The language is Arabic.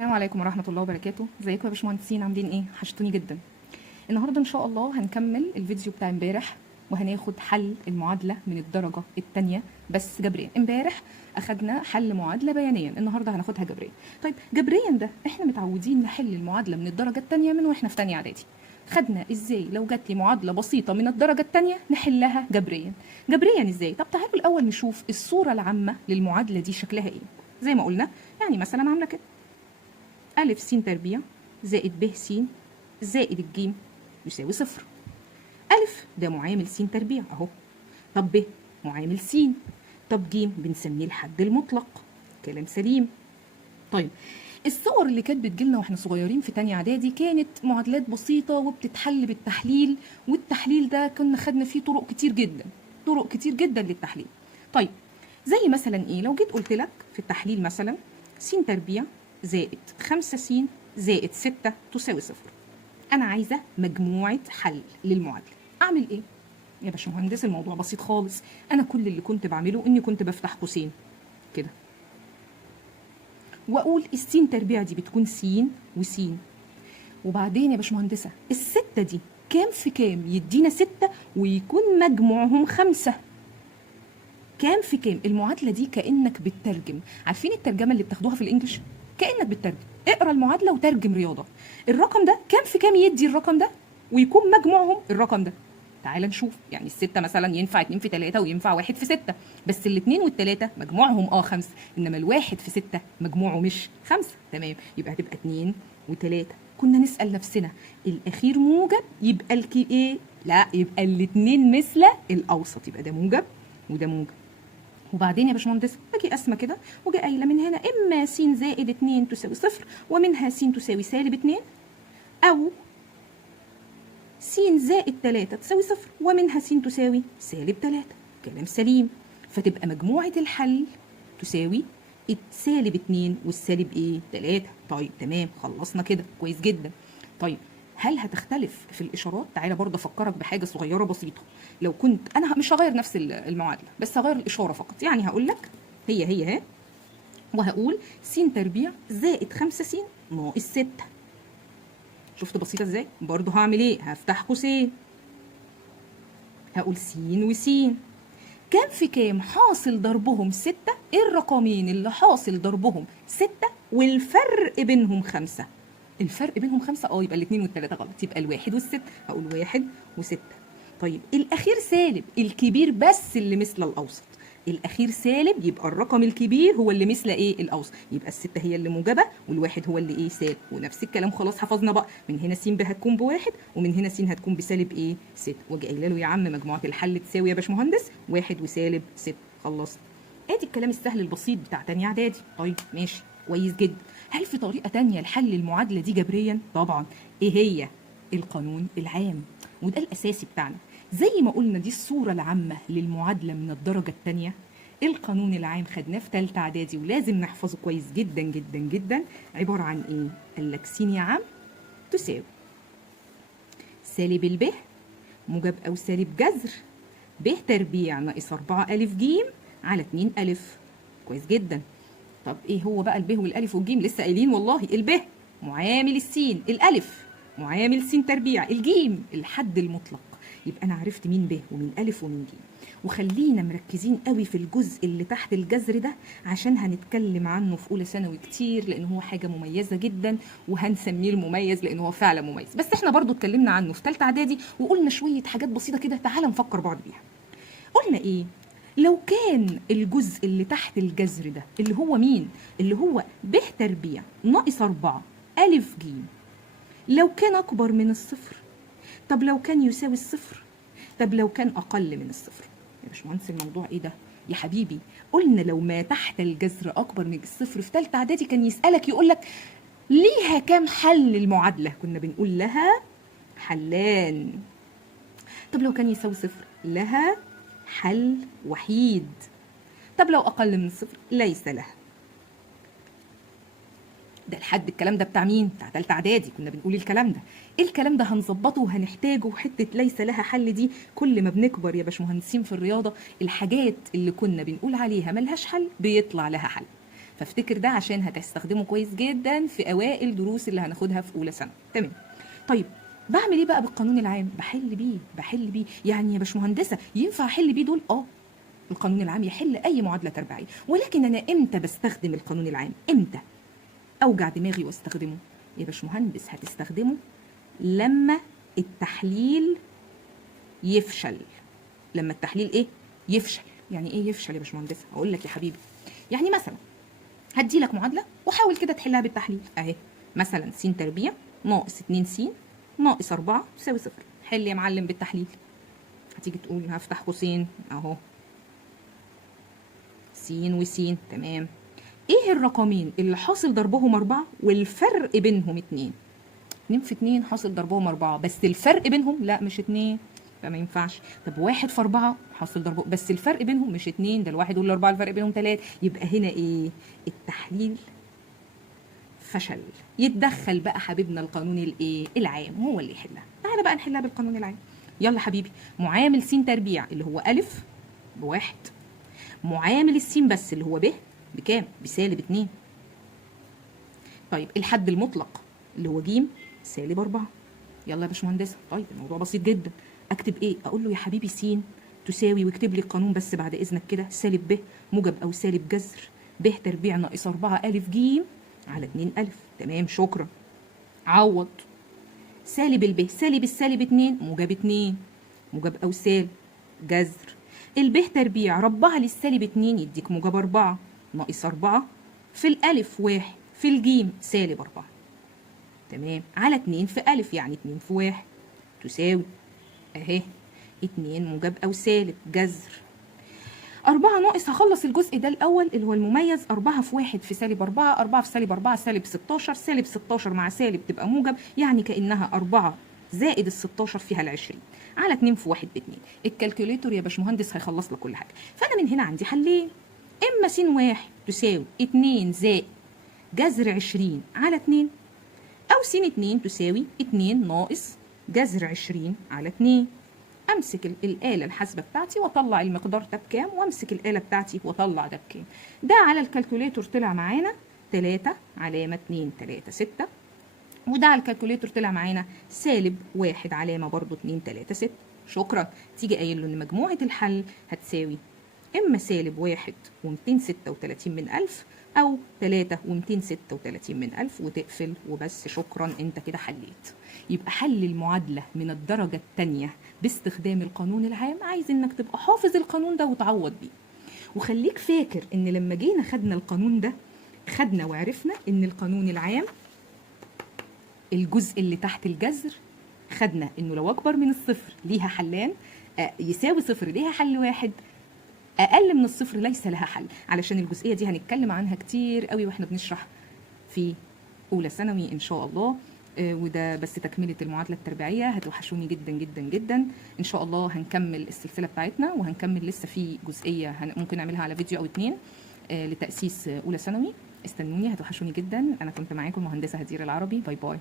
السلام عليكم ورحمة الله وبركاته. ازيكم يا باشمهندسين، عاملين ايه؟ حشتوني جدا. النهارده ان شاء الله هنكمل الفيديو بتاع امبارح وهناخد حل المعادلة من الدرجة الثانية بس جبريا. امبارح اخدنا حل معادلة بيانيا، النهارده هناخدها جبريا. طيب جبريا ده احنا متعودين نحل المعادلة من الدرجة الثانية من واحنا في ثانية اعدادي. خدنا ازاي لو جات لي معادلة بسيطة من الدرجة الثانية نحلها جبريا. جبريا ازاي؟ طب تعالوا الاول نشوف الصورة العامة للمعادلة دي شكلها ايه. زي ما قلنا يعني مثلا عاملة كده: ألف س تربيع زائد ب س زائد الجيم يساوي صفر. ألف ده معامل س تربيع أهو، طب ب معامل س، طب ج بنسميه الحد المطلق. كلام سليم. طيب الصور اللي كانت بتجيلنا واحنا صغيرين في تانية اعدادي كانت معادلات بسيطة وبتتحل بالتحليل، والتحليل ده كنا خدنا فيه طرق كتير جدا، طرق كتير جدا للتحليل. طيب زي مثلا ايه؟ لو جيت قلت لك في التحليل مثلا س تربيع زائد 5 س زائد 6 تساوي صفر. انا عايزه مجموعه حل للمعادله، اعمل ايه يا باشمهندس؟ الموضوع بسيط خالص. انا كل اللي كنت بعمله اني كنت بفتح قوسين كده واقول السين تربيع دي بتكون س وس، وبعدين يا باشمهندسه الستة دي كام في كام يدينا 6 ويكون مجموعهم 5. كام في كام؟ المعادله دي كانك بتترجم. عارفين الترجمه اللي بتاخدوها في الانجليش؟ كانك بتترجم. اقرا المعادله وترجم رياضه. الرقم ده كام في كام يدي الرقم ده ويكون مجموعهم الرقم ده. تعال نشوف. يعني الستة مثلا ينفع 2 في 3 وينفع 1 في 6، بس الاثنين والثلاثة مجموعهم 5، انما الواحد في 6 مجموعه مش 5. تمام، يبقى هتبقى 2 و3. كنا نسأل نفسنا الأخير موجب يبقى ايه؟ لا، يبقى الاثنين مثل الأوسط، يبقى ده موجب وده موجب. وبعدين يا باشمهندس باجي اسمى كده واجي قايله من هنا اما س زائد 2 تساوي صفر ومنها س تساوي سالب 2، او س زائد 3 تساوي صفر ومنها س تساوي سالب 3. كلام سليم. فتبقى مجموعة الحل تساوي سالب 2 والسالب ايه؟ 3. طيب تمام، خلصنا كده كويس جدا. طيب هل هتختلف في الاشارات؟ تعالى برضه افكرك بحاجه صغيره بسيطه. لو كنت انا مش هغير نفس المعادله، بس هغير الاشاره فقط. يعني هقول لك هي اهي، وهقول س تربيع زائد 5 س ناقص 6. شفت بسيطه ازاي؟ برضه هعمل ايه؟ هفتح قوسين، هقول س وس. كام في كام حاصل ضربهم 6؟ ايه الرقمين اللي حاصل ضربهم 6 والفرق بينهم 5؟ الفرق بينهم 5. يبقى الاثنين والثلاثه غلط، يبقى الواحد والست. هقول 1 و6. طيب الاخير سالب، الكبير بس اللي مثل الاوسط. الاخير سالب يبقى الرقم الكبير هو اللي مثل ايه؟ الاوسط. يبقى الستة هي اللي موجبه والواحد هو اللي ايه؟ سالب. ونفس الكلام خلاص حفظنا بقى. من هنا س هتكون بواحد ومن هنا س هتكون بسالب ايه؟ 6. واجي قايله له يا عم مجموعه الحل تساوي يا باشمهندس 1 وسالب 6. خلصنا. ادي الكلام السهل البسيط بتاع تانية اعدادي. طيب ماشي كويس جدا. هل في طريقه تانية لحل المعادله دي جبريا؟ طبعا. ايه هي؟ القانون العام، وده الاساسي بتاعنا. زي ما قلنا دي الصورة العامة للمعادلة من الدرجة الثانية. القانون العام خدناه في ثالثة إعدادي ولازم نحفظه كويس جدا جدا جدا. عبارة عن إيه؟ قال لك س يا عم تساوي سالب الب موجب أو سالب جذر ب تربيع ناقص 4 ألف ج على 2 ألف. كويس جدا. طب إيه هو بقى الب والألف والجيم؟ لسه قايلين والله. الب معامل السين، الألف معامل س تربيع، الجيم الحد المطلق. يبقى انا عرفت مين ب ومين الف ومين ج. وخلينا مركزين قوي في الجزء اللي تحت الجذر ده عشان هنتكلم عنه في اولى ثانوي كتير، لان هو حاجه مميزه جدا وهنسميه المميز لان هو فعلا مميز. بس احنا برضو اتكلمنا عنه في ثالثه اعدادي وقلنا شويه حاجات بسيطه كده. تعالى نفكر بعض بيها. قلنا ايه؟ لو كان الجزء اللي تحت الجذر ده اللي هو مين؟ اللي هو ب تربيع ناقص 4 الف ج، لو كان اكبر من الصفر، طب لو كان يساوي الصفر، طب لو كان اقل من الصفر. يا باشمهندس الموضوع ايه ده يا حبيبي؟ قلنا لو ما تحت الجذر اكبر من الصفر في ثالثه اعدادي كان يسالك يقول لك ليها كام حل المعادله؟ كنا بنقول لها حلان. طب لو كان يساوي صفر لها حل وحيد. طب لو اقل من الصفر ليس لها. ده لحد الكلام ده بتاع مين؟ بتاع ثالثه اعدادي. كنا بنقول الكلام ده. الكلام ده هنظبطه وهنحتاجه. حته ليس لها حل دي كل ما بنكبر يا باشمهندسين في الرياضه الحاجات اللي كنا بنقول عليها ملهاش حل بيطلع لها حل. فافتكر ده عشان هتستخدمه كويس جدا في اوائل دروس اللي هناخدها في اولى ثانوي. تمام. طيب بعمل ايه بقى بالقانون العام؟ بحل بيه. يعني يا باشمهندسه ينفع احل بيه دول؟ القانون العام يحل اي معادله تربيعيه، ولكن انا امتى بستخدم القانون العام؟ امتى اوجع دماغي واستخدمه؟ يا باشمهندس هتستخدمه لما التحليل يفشل. لما التحليل ايه؟ يفشل. يعني ايه يفشل يا باشمهندسه؟ هقول لك يا حبيبي. يعني مثلا هدي لك معادله وحاول كده تحلها بالتحليل اهي. مثلا س تربيع ناقص 2 س ناقص 4 تساوي 0. حل يا معلم بالتحليل. هتيجي تقول هفتح قوسين اهو س وس. تمام. ايه الرقمين اللي حاصل ضربهم 4 والفرق بينهم 2؟ 2 في 2 حاصل ضربهم 4، بس الفرق بينهم لا مش 2، فما ينفعش. طب 1 في 4 حاصل ضربهم بس الفرق بينهم مش 2، ده الواحد وال4 الفرق بينهم 3. يبقى هنا ايه؟ التحليل فشل. يتدخل بقى حبيبنا القانون الايه؟ العام، هو اللي يحلها. تعالى بقى نحلها بالقانون العام. يلا حبيبي. معامل س تربيع اللي هو أ ب1، معامل السين بس اللي هو ب بكام؟ بسالب 2. طيب الحد المطلق اللي هو ج سالب 4. يلا يا باشمهندسه. طيب الموضوع بسيط جدا. اكتب ايه؟ اقول له يا حبيبي س تساوي، واكتب لي القانون بس بعد اذنك كده، سالب ب موجب او سالب جذر ب تربيع ناقص 4 أ ج على 2 أ. تمام شكرا. عوض. سالب الب سالب السالب 2 موجب 2 موجب او سالب جذر الب تربيع ربها للسالب 2 يديك موجب 4 ناقص 4 في الالف 1 في الجيم سالب 4. تمام. على 2 في ألف يعني 2 في 1 تساوي اهي 2 موجب او سالب جذر 4 ناقص. هخلص الجزء ده الاول اللي هو المميز. 4 في 1 في سالب 4، 4 في سالب 4 سالب 16، سالب 16 مع سالب تبقى موجب، يعني كانها 4 زائد ال 16 فيها ال 20 على 2 في 1 ب 2. الكالكوليتور يا باشمهندس هيخلص لك كل حاجه. فانا من هنا عندي حلين. اما س 1 تساوي 2 زائد جذر 20 على 2، او س 2 تساوي 2 ناقص جذر 20 على 2. امسك الاله الحاسبه بتاعتي واطلع المقدار ده بكام، وامسك الاله بتاعتي واطلع ده بكام. ده على الكالكوليتور طلع معانا 3 علامه 2 3 6، وده على الكالكوليتور طلع معانا سالب 1 علامه برضو 2 3 6. شكرا. تيجي قايل له ان مجموعه الحل هتساوي اما سالب 1 و236 من 1000 او 3 و236 من 1000 وتقفل وبس. شكرا، انت كده حليت. يبقى حل المعادله من الدرجه الثانيه باستخدام القانون العام. عايز انك تبقى حافظ القانون ده وتعوض بيه، وخليك فاكر ان لما جينا خدنا القانون ده خدنا وعرفنا ان القانون العام الجزء اللي تحت الجذر خدنا انه لو اكبر من الصفر ليها حلان، يساوي صفر ليها حل واحد، اقل من الصفر ليس لها حل. علشان الجزئيه دي هنتكلم عنها كتير قوي واحنا بنشرح في اولى ثانوي ان شاء الله. وده بس تكمله المعادله التربيعيه. هتوحشوني جدا جدا جدا. ان شاء الله هنكمل السلسله بتاعتنا، وهنكمل لسه في جزئيه ممكن نعملها على فيديو او 2 لتاسيس اولى ثانوي. استنوني، هتوحشوني جدا. انا كنت معاكم مهندسه هدير العربي. باي باي.